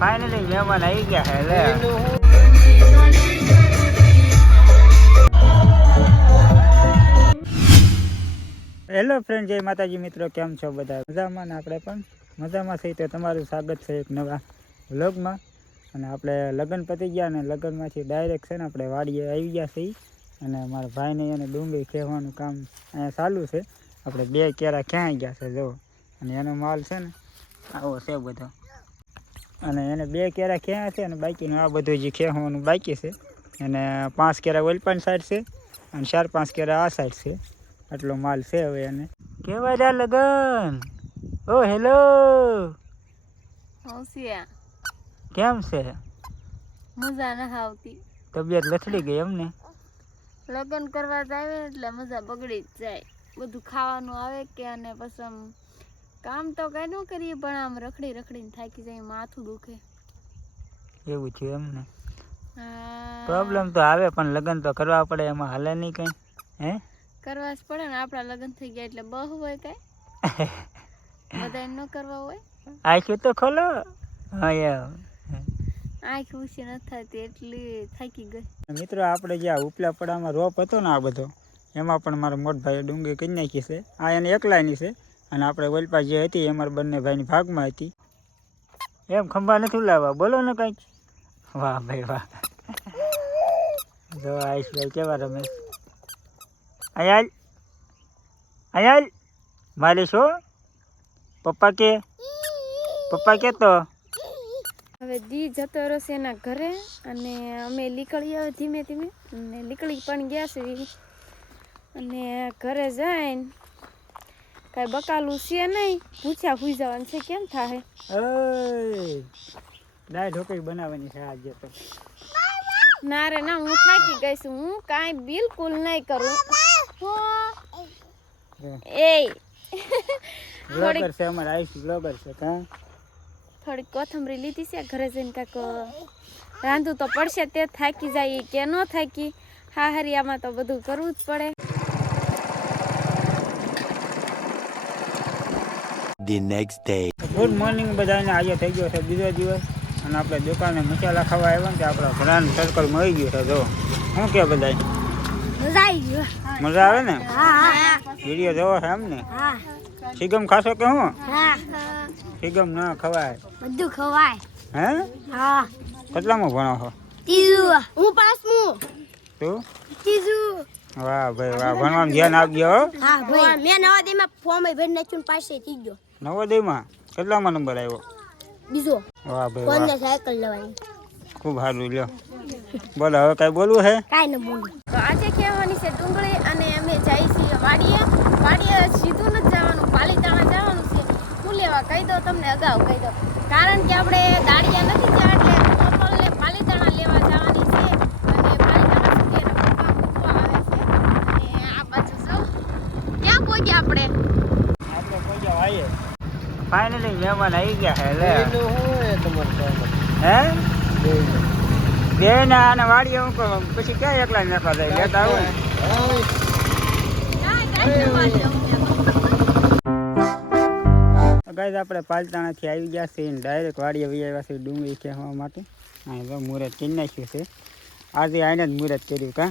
Finally મહેમાન આવી ગયા છે લે. હેલો ફ્રેન્ડ જય માતાજી મિત્રો, કેમ છો બધા? મજામાં ને આપણે પણ? મજામાં થઈ તો તમારું સ્વાગત છે એક નવા વ્લોગમાં. અને આપણે લગ્ન પતી ગયા અને લગ્નમાંથી ડાયરેક્ટ છે ને આપણે વાડીએ આવી ગયા છીએ. અને મારા ભાઈને એને ડુંગળી ખેવાનું કામ અહીંયા ચાલુ છે. આપણે બે કેરા ક્યાં ગયા છે, જો. અને એનો માલ છે ને, આવો છે બધો. અને એને બે કેરા ક્યાં છે અને બાકીનું આ બધું જે ખેવાનું બાકી છે. અને પાંચ કેરા ઓલપાન સાઈડ છે અને ચાર પાંચ કેરા આ સાઈડ છે. આટલો માલ છે હવે એને. કેવા રહ્યા લગન? ઓ હેલો. કેમ છે? મજા ના આવતી. તબિયત લથડી ગઈ એમને? લગ્ન કરવા જાય એટલે મજા બગડી જ જાય. બધું ખાવાનું આવે કે અને પછી કામ તો કઈ ન કરીએ પણ આમ રખડી રખડીને થાકી જાય માથું દુખે. એવું છે એમને હા, પ્રોબ્લેમ તો આવે પણ લગ્ન તો કરવા પડે એમાં હાલે નહીં કંઈ હે? કરવા જ પડે ને આપણા લગ્ન થઈ ગયા એટલે બહુ હોય કઈ. બધા ન કરવા હોય. આખી તો ખોલો. હા યાર આંખ ઊંચી ન થતી એટલી થાકી ગઈ. મિત્રો આપણે જે આ ઉપલા પડામાં રોપ હતો ને આ બધો એમાં પણ મારા મોટ ભાઈએ ડુંગળી કરી નાખી છે. આ એને એકલાની છે. અને આપણે વલપા જે હતી, એ અમારા બંને ભાઈની ભાગમાં હતી. એમ ખંભા નથી લાવવા બોલો ને કંઈક. વાહ ભાઈ વાહ. જો આયુષભાઈ કેવા રમેશ? અયાલ અયાલ મારી શું? પપ્પા કે પપ્પા કે તો? હવે દી જતો રહેશે એના ઘરે અને અમે નીકળી આવે ધીમે ધીમે. અને નીકળી પણ ગયા છે. અને ઘરે જઈને કાંઈ બકાલું છે નહીં. પૂછ્યા ભૂઈ જવાનું છે. કેમ થાય દાળ ઢોકળી બનાવવાની છે આજે તો. ના રે ના હું થાકી ગઈ છું. હું કાંઈ બિલકુલ નહીં કરું. એ બ્લોગર છે અમારા આયુષ બ્લોગર છે કા? થોડીક કોથમરી લીધી છે ઘરે જઈને કાંઈક રાંધવું તો પડશે તે થાકી જાય કે ન થાકી. હા હરિયામાં તો બધું કરવું જ પડે. The next day. Good morning બધાને આજે થઈ ગયો છે બીજો દિવસ. અને આપણે દુકાને મસાલા ખાવા આવ્યા ને તે આપણા ઘણા સર્કલ મળી ગયું છે જો. શું કે બધા મજા આવી ગયો મજા આવે ને? હા વીડિયો જોવો છે એમ ને હા. શીગમ ખાશો કે હું? હા. શીગમ ના ખવાય. બધું ખવાય. હે? હા. કેટલામાં ભણો છો? ત્રીજું. હું પાંચમું તું ત્રીજું. વાહ ભાઈ વાહ. ભણવામાં ધ્યાન આપજો હો. હા ભાઈ. મેં નવોદયમાં ફોર્મ ભરી નાખ્યું પાસે થઈ ગયો. નવોદયમાં? કેટલામાં નંબર આવ્યો? બીજો. વાહ ભાઈ વાહ. સાયકલ લેવાની. ખૂબ સારું લ્યો. બોલો હવે કાંઈ બોલવું છે? કાંઈ ન બોલું. તો આજે કહેવાની છે ડુંગળી અને અમે જઈ છીએ વાડીએ. વાડીએ સીધું નથી જવાનું પાલીતાણા જવાનું છે. હું લેવા કહી દો તમને અગાઉ કહી દો કારણ કે આપણે દાડિયા નથી જ્યાં એટલે કોમલને પાલીતાણા લેવા જવાની છે અને પાલીતાણા સુધી એના પપ્પા મૂકવા આવે છે અને આ બાજુ જો ક્યાં પહોંચ્યા આપણે આપણે કોઈ જાવ આવીએ ફાઇનલી મહેમાન આવી ગયા છે લે હે બે ને આને વાડીએ હું કહું પછી ક્યાં એકલા મેકા જાય લેતા આવું ગાઈઝ આપણે પાલતાણાથી આવી ગયા છીએ ડાયરેક્ટ વાડીએ વી આવ્યા છીએ ડુંગળી કહેવા માટે. હા જો મુહૂર્ત કરી નાખ્યું છે. આજે આને જ મુહૂર્ત કર્યું કા?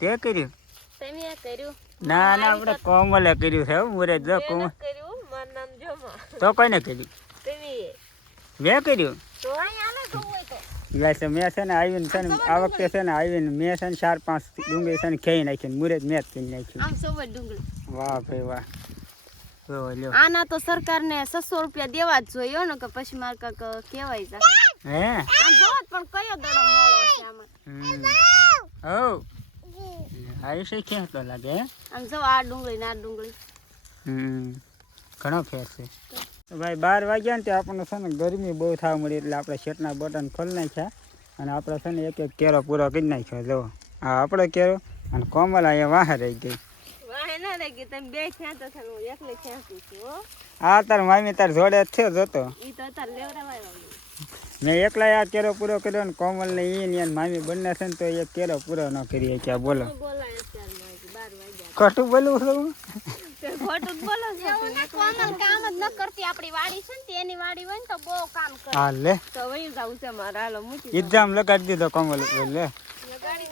તે કર્યું? તમે કર્યું. ના ના આપણે કોમલે કર્યું છે હો મુહૂર્ત જો કોમલ કર્યું મારું નામ જોમાં તો કોઈને કર્યું મેં કર્યું? એટલે મેં છે ને આવીને છે ને આ વખતે છે ને આવીને મેં છે ને ચાર પાંચ ડુંગળી છે ને ખેઈ નાખી મુહૂર્ત મેં જ કરી નાખ્યું વાહ ભાઈ વાહ. આના તો સરકારને છસો રૂપિયા દેવા જ જોઈએ હો ને કે પછી મારે કાંક કહેવાય છે હે? આમ જો પણ કયો દડો મોળો છે આમાં. હમ. ઓ આયુષ ક્યાં તો લાગે હે? આમ જો આ ડુંગળી ને ડુંગળી. હમ. ઘણો ફેર છે. તો ભાઈ બાર વાગ્યા ને તે આપણને છે ને ગરમી બહુ થવા મળી એટલે આપણે શેટના બટન ખોલી નાખ્યા અને આપણે છે ને એક એક કેરો પૂરો કરી નાખ્યો જો આ આપણો કેરો અને કોમલ અહીંયા વાહ રહી ગઈ. હું. તાર મામી તાર જોડે જ થયો જોતો. મેં એકલા આ કેરો પૂરો કર્યો ને કોમલ ને ઈ ને મામી બંને છે ને તો એક કેરો પૂરો ન કરી શક્યા બોલો. ખોટું બોલવું છું ખોટું બોલો છો એવું ને કોમલ કામ જ ન કરતી. આપણી વાડી છે ને તેની વાડી હોય ને તો બહુ કામ કરે. હા લે. તો વહી જાવ છે મારે. હાલો મૂકી એક્ઝામ લગાડી દીધો કોમલ લે.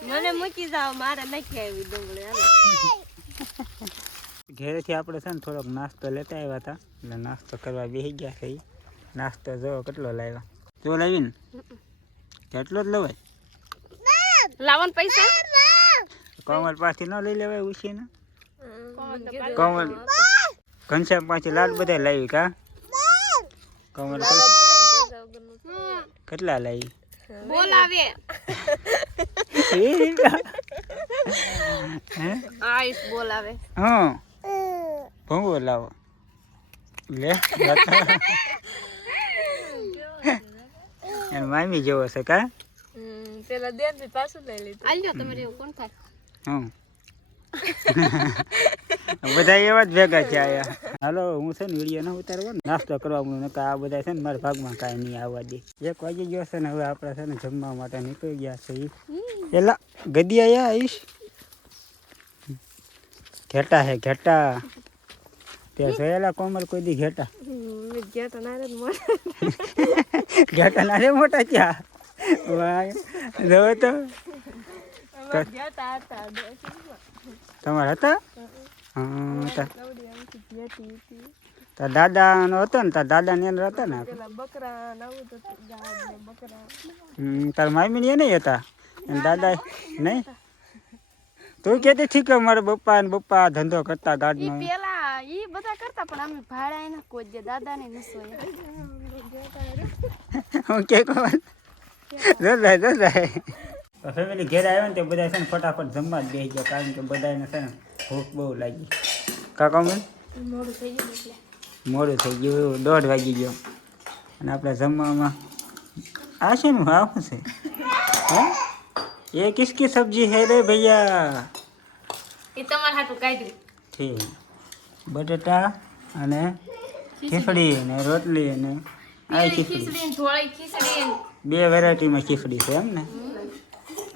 મને મૂકી જાવ મારે નથી આવી ડુંગળી હાલો. ઘરેથી આપણે છે ને થોડોક નાસ્તો લેતા આવ્યા હતા. એટલે નાસ્તો કરવા બેસી ગયા છે. નાસ્તો જો કેટલો લાવ્યા જો લાવી ને કેટલો જ લવાય? લાવવાનું પૈસા? કોમલ પાસેથી ન લઈ લેવાય ઉછીને. કોમલ. ઘનશ્યામ પાછી લાલ બધા લાવી કા? કોમલ કેટલા- લાવી? બોલાવે. આઈસ બોલાવે. હા. ભંગો લાવો. લે. એને મામી જેવો છે કા? પેલા દેર પાછું લઈ લીધું. આલ્યો તમારે એવું કોણ થાય? હમ. બધા એવા જ ભેગા છે. આયા હાલો હું છે ને વીડિયો ના ઉતારવો ને નાસ્તો કરવા મળું નકર આ બધા છે ને મારા ભાગમાં કાંઈ નહીં આવવા દે. એક વાગી ગયો છે ને હવે આપણે છે ને જમવા માટે નીકળી ગયા છે એલા ગદી આયા આઈશ? ઘેટા હે ઘેટા. તે જોયેલા કોમલ કોઈ દી ઘેટા? ઘેટા ના રે મોટા ક્યાં વાહ જો તો. તમારા હતા? તાર દાદાનો હતો ને તાર દાદા ને એનો હતા ને બકરા નવું તો ગાય ને બકરા. હમ, તાર મામી ને નહીં હતા અને દાદા નહીં? તું કેતી ઠીક મારા બપ્પા ને બપ્પા ધંધો કરતા ગાડનો. પેલા ઈ બધા કરતા પણ અમે ભાડા એના કોઈ જે દાદા ને હું કે કોણ ફેમિલી ઘેર આવ્યો ને તે બધા છે ને ફટાફટ જમવા જ બેસી ગયા કારણ કે બધાને છે ને ભૂખ બહુ લાગી. કાકામણ મોડું થઈ ગયું એટલે. મોડું થઈ ગયું દોઢ વાગી ગયો. અને આપણે જમવામાં આ છે ને આવું છે? હે? એ કિસકી સબ્જી હે રે ભૈયા. એ તમારા હાટું કાઢ્યું. ઠીક. બટેટા અને ખીચડી. અને રોટલી અને આ ખીચડી. બે વેરાયટીમાં ખીચડી છે એમ ને?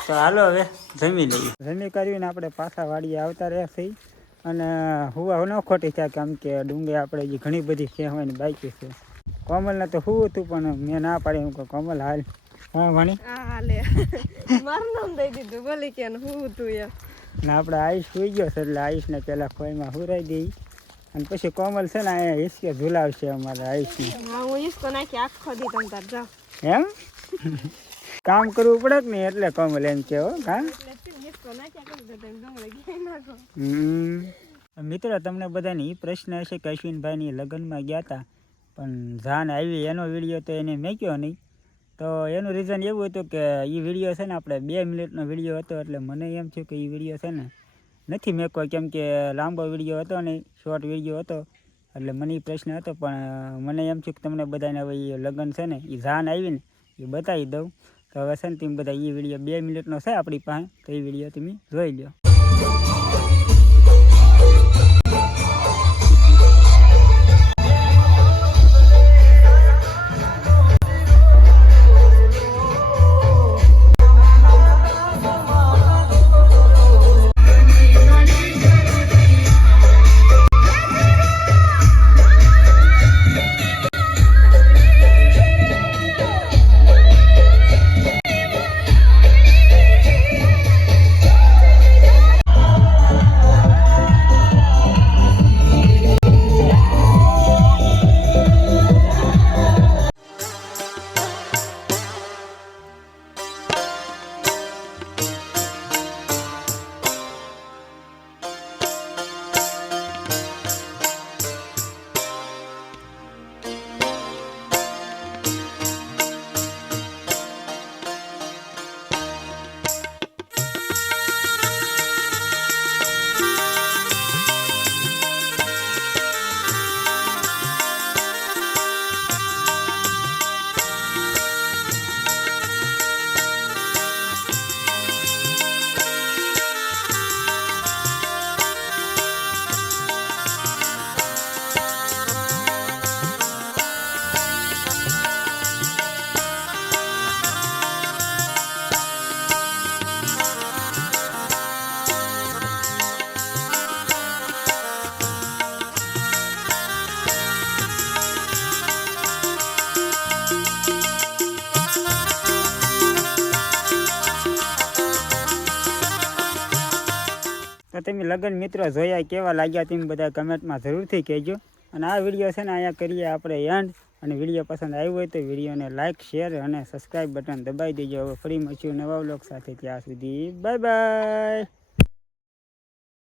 તો હાલો હવે જમી લઈએ. જમી કરીને આપણે પાછા વાડીએ આવતા રહ્યા છીએ. અને હુવા ન ખોટી થાય કેમ કે ડુંગે આપણે જે ઘણી બધી કહેવાની બાકી છે. કોમલને તો હું હતું પણ મેં ના પાડી. એમ કે કોમલ હાલ. હા ભણી હાલે. મારું નામ દઈ દીધું બોલી કે હું હતું ને આપણે આયુષ સુઈ ગયો છે એટલે આયુષને પહેલાં ખોઈમાં હુરાઈ દઈ. અને પછી કોમલ છે ને અહીંયા હિસકે ઝુલાવશે અમારે આયુષને હું ઈસકો નાખી આખો દી તમ તાર જાવ એમ? કામ કરવું પડે ને એટલે કમ એમ કે? હા. મિત્રો, તમને બધાને એ પ્રશ્ન હશે કે અશ્વિનભાઈની લગ્નમાં ગયા હતા પણ જાન આવી એનો વીડિયો તો એને મેક્યો નહીં. તો એનું રીઝન એવું હતું કે એ વીડિયો છે ને આપણે બે મિનિટનો વીડિયો હતો, એટલે મને એમ થયું કે એ વીડિયો છે ને નથી મેક્યો, કેમ કે લાંબો વીડિયો હતો ને શોર્ટ વીડિયો હતો, એટલે મને એ પ્રશ્ન હતો. પણ મને એમ થયું કે તમને બધાને હવે એ લગ્ન છે ને એ જાન આવીને એ બતાવી દઉં. તો હવે છે ને, તમે બધા એ વીડિયો બે મિનિટનો છે આપણી પાસે, તો એ વીડિયો તમે જોઈ લો તો તમે લગ્ન મિત્રો જોયા કેવા લાગ્યા તમે બધા કમેન્ટમાં જરૂરથી કહેજો. અને આ વીડિયો છે ને અહીંયા કરીએ આપણે એન્ડ અને વીડિયો પસંદ આવ્યો હોય તો વિડીયોને લાઇક શેર અને સબસ્ક્રાઈબ બટન દબાવી દેજો. હવે ફરી મળશું નવા બ્લોગ સાથે. ત્યાં સુધી બાય બાય